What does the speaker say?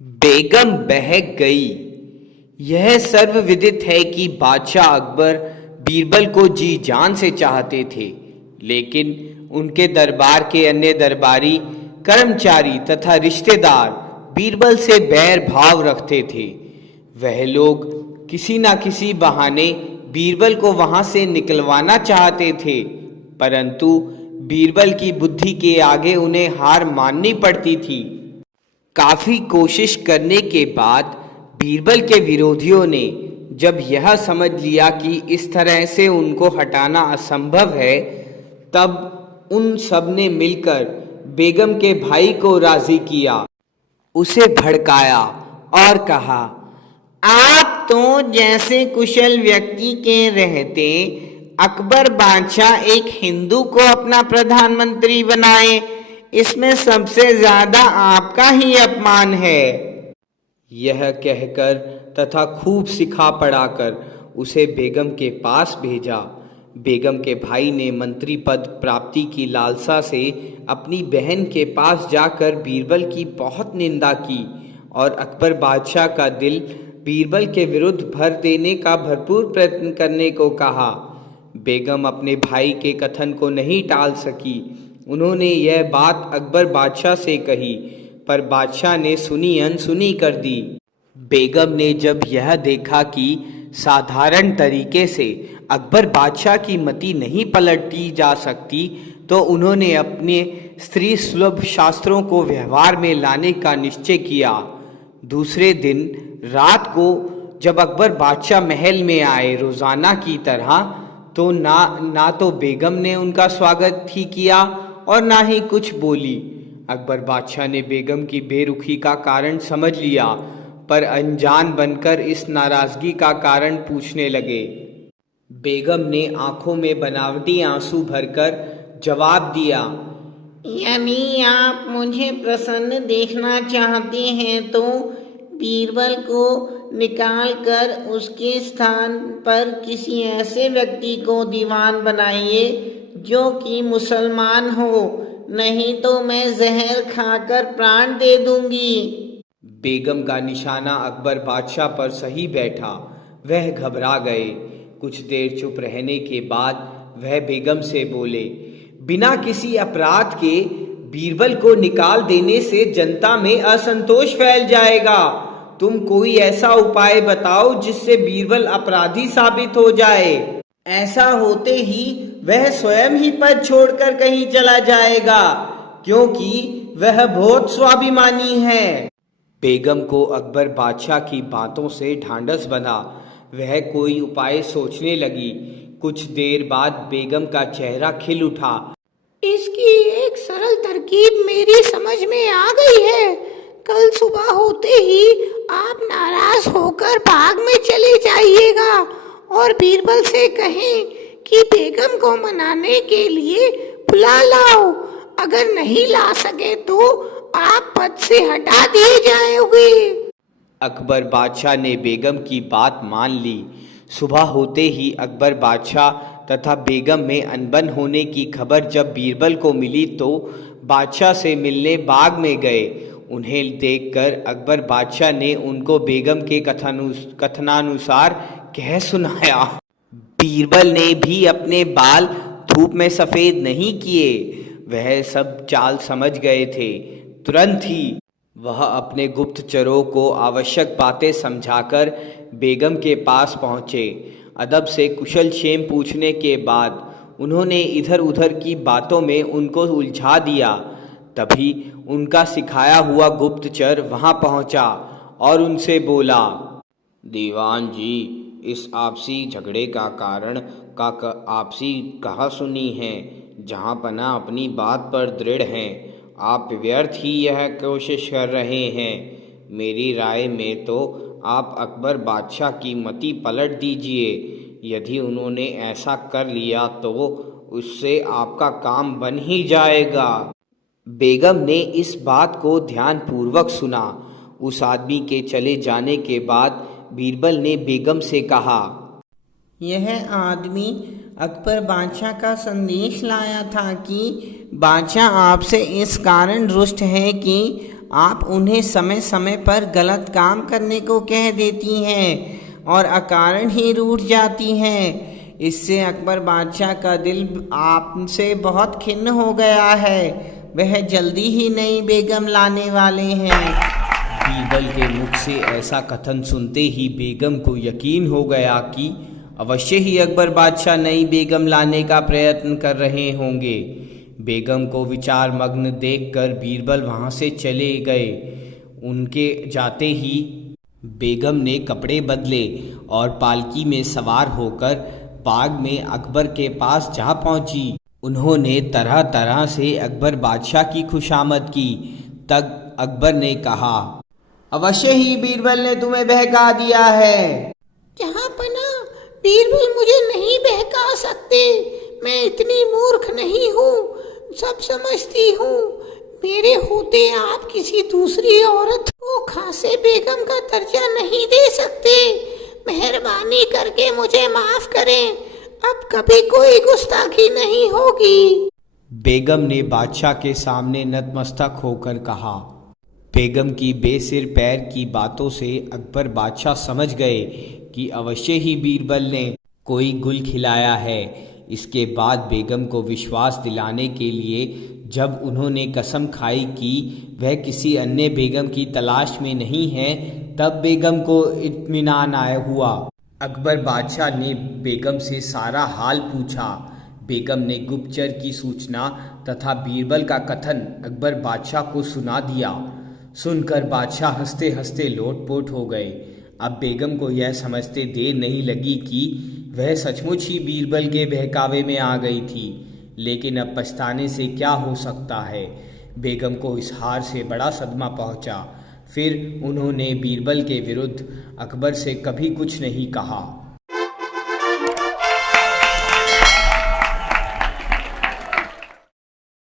बेगम बहक गई। यह सर्वविदित है कि बादशाह अकबर बीरबल को जी जान से चाहते थे, लेकिन उनके दरबार के अन्य दरबारी, कर्मचारी तथा रिश्तेदार बीरबल से बैर भाव रखते थे। वह लोग किसी न किसी बहाने बीरबल को वहां से निकलवाना चाहते थे, परंतु बीरबल की बुद्धि के आगे उन्हें हार माननी पड़ती थी। काफी कोशिश करने के बाद बीरबल के विरोधियों ने जब यह समझ लिया कि इस तरह से उनको हटाना असंभव है, तब उन सब ने मिलकर बेगम के भाई को राजी किया, उसे भड़काया और कहा, आप तो जैसे कुशल व्यक्ति के रहते अकबर बादशाह एक हिंदू को अपना प्रधानमंत्री बनाए, इसमें सबसे ज्यादा आपका ही अपमान है। यह कहकर तथा खूब सिखा पढ़ाकर उसे बेगम के पास भेजा। बेगम के भाई ने मंत्री पद प्राप्ति की लालसा से अपनी बहन के पास जाकर बीरबल की बहुत निंदा की और अकबर बादशाह का दिल बीरबल के विरुद्ध भर देने का भरपूर प्रयत्न करने को कहा। बेगम अपने भाई के कथन को नहीं टाल सकी। उन्होंने यह बात अकबर बादशाह से कही, पर बादशाह ने सुनी अनसुनी कर दी। बेगम ने जब यह देखा कि साधारण तरीके से अकबर बादशाह की मति नहीं पलटी जा सकती, तो उन्होंने अपने स्त्री सुलभ शास्त्रों को व्यवहार में लाने का निश्चय किया। दूसरे दिन रात को जब अकबर बादशाह महल में आए रोजाना की तरह, तो ना तो बेगम ने उनका स्वागत ही किया और ना ही कुछ बोली। अकबर बादशाह ने बेगम की बेरुखी का कारण समझ लिया, पर अनजान बनकर इस नाराजगी का कारण पूछने लगे। बेगम ने आंखों में बनावटी आंसू भरकर जवाब दिया, यदि आप मुझे प्रसन्न देखना चाहते हैं तो बीरबल को निकाल कर उसके स्थान पर किसी ऐसे व्यक्ति को दीवान बनाइए जो कि मुसलमान हो, नहीं तो मैं जहर खाकर प्राण दे दूंगी। बेगम का निशाना अकबर बादशाह पर सही बैठा। वह घबरा गए। कुछ देर चुप रहने के बाद वह बेगम से बोले, बिना किसी अपराध के बीरबल को निकाल देने से जनता में असंतोष फैल जाएगा। तुम कोई ऐसा उपाय बताओ जिससे बीरबल अपराधी साबित हो जाए। ऐसा होते ही वह स्वयं ही पद छोड़कर कहीं चला जाएगा, क्योंकि वह बहुत स्वाभिमानी है। बेगम को अकबर बादशाह की बातों से ढांढस बंधा। वह कोई उपाय सोचने लगी। कुछ देर बाद बेगम का चेहरा खिल उठा। इसकी एक सरल तरकीब मेरी समझ में आ गई है। कल सुबह होते ही आप नाराज होकर बाग में चले जाइएगा और बीरबल से कहें कि बेगम को मनाने के लिए बुला लाओ। अगर नहीं ला सके तो आप पद से हटा दिए जाओगे। अकबर बादशाह ने बेगम की बात मान ली। सुबह होते ही अकबर बादशाह तथा बेगम में अनबन होने की खबर जब बीरबल को मिली तो बादशाह से मिलने बाग में गए। उन्हें देखकर अकबर बादशाह ने उनको बेगम के कथनानुसार कह सुनाया। बीरबल ने भी अपने बाल धूप में सफ़ेद नहीं किए। वह सब चाल समझ गए थे। तुरंत ही वह अपने गुप्तचरों को आवश्यक बातें समझाकर बेगम के पास पहुँचे। अदब से कुशल क्षेम पूछने के बाद उन्होंने इधर उधर की बातों में उनको उलझा दिया। तभी उनका सिखाया हुआ गुप्तचर वहां पहुंचा और उनसे बोला, दीवान जी, इस आपसी झगड़े का कारण का आपसी कहा सुनी है। जहां पना अपनी बात पर दृढ़ हैं, आप व्यर्थ ही यह कोशिश कर रहे हैं। मेरी राय में तो आप अकबर बादशाह की मति पलट दीजिए। यदि उन्होंने ऐसा कर लिया तो उससे आपका काम बन ही जाएगा। बेगम ने इस बात को ध्यानपूर्वक सुना। उस आदमी के चले जाने के बाद बीरबल ने बेगम से कहा, यह आदमी अकबर बादशाह का संदेश लाया था कि बादशाह आपसे इस कारण रुष्ट है कि आप उन्हें समय समय पर गलत काम करने को कह देती हैं और अकारण ही रूठ जाती हैं। इससे अकबर बादशाह का दिल आपसे बहुत खिन्न हो गया है। वह जल्दी ही नई बेगम लाने वाले हैं। बीरबल के मुख से ऐसा कथन सुनते ही बेगम को यकीन हो गया कि अवश्य ही अकबर बादशाह नई बेगम लाने का प्रयत्न कर रहे होंगे। बेगम को विचार मग्न देखकर बीरबल वहां से चले गए। उनके जाते ही बेगम ने कपड़े बदले और पालकी में सवार होकर बाग में अकबर के पास जा पहुंची। उन्होंने तरह तरह से अकबर बादशाह की खुशामद की। तब अकबर ने कहा, अवश्य ही बीरबल ने तुम्हें बहका दिया है। जहांपना, बीरबल मुझे नहीं बहका सकते। मैं इतनी मूर्ख नहीं हूँ, सब समझती हूँ। मेरे होते आप किसी दूसरी औरत को खासे बेगम का दर्जा नहीं दे सकते। मेहरबानी करके मुझे माफ करें, अब कभी कोई गुस्ताखी नहीं होगी। बेगम ने बादशाह के सामने नतमस्तक होकर कहा। बेगम की बेसिर पैर की बातों से अकबर बादशाह समझ गए कि अवश्य ही बीरबल ने कोई गुल खिलाया है। इसके बाद बेगम को विश्वास दिलाने के लिए जब उन्होंने कसम खाई कि वह किसी अन्य बेगम की तलाश में नहीं है, तब बेगम को इत्मीनान आया हुआ। अकबर बादशाह ने बेगम से सारा हाल पूछा। बेगम ने गुप्तचर की सूचना तथा बीरबल का कथन अकबर बादशाह को सुना दिया। सुनकर बादशाह हंसते हंसते लोटपोट हो गए। अब बेगम को यह समझते देर नहीं लगी कि वह सचमुच ही बीरबल के बहकावे में आ गई थी। लेकिन अब पछताने से क्या हो सकता है। बेगम को इस हार से बड़ा सदमा पहुंचा। फिर उन्होंने बीरबल के विरुद्ध अकबर से कभी कुछ नहीं कहा।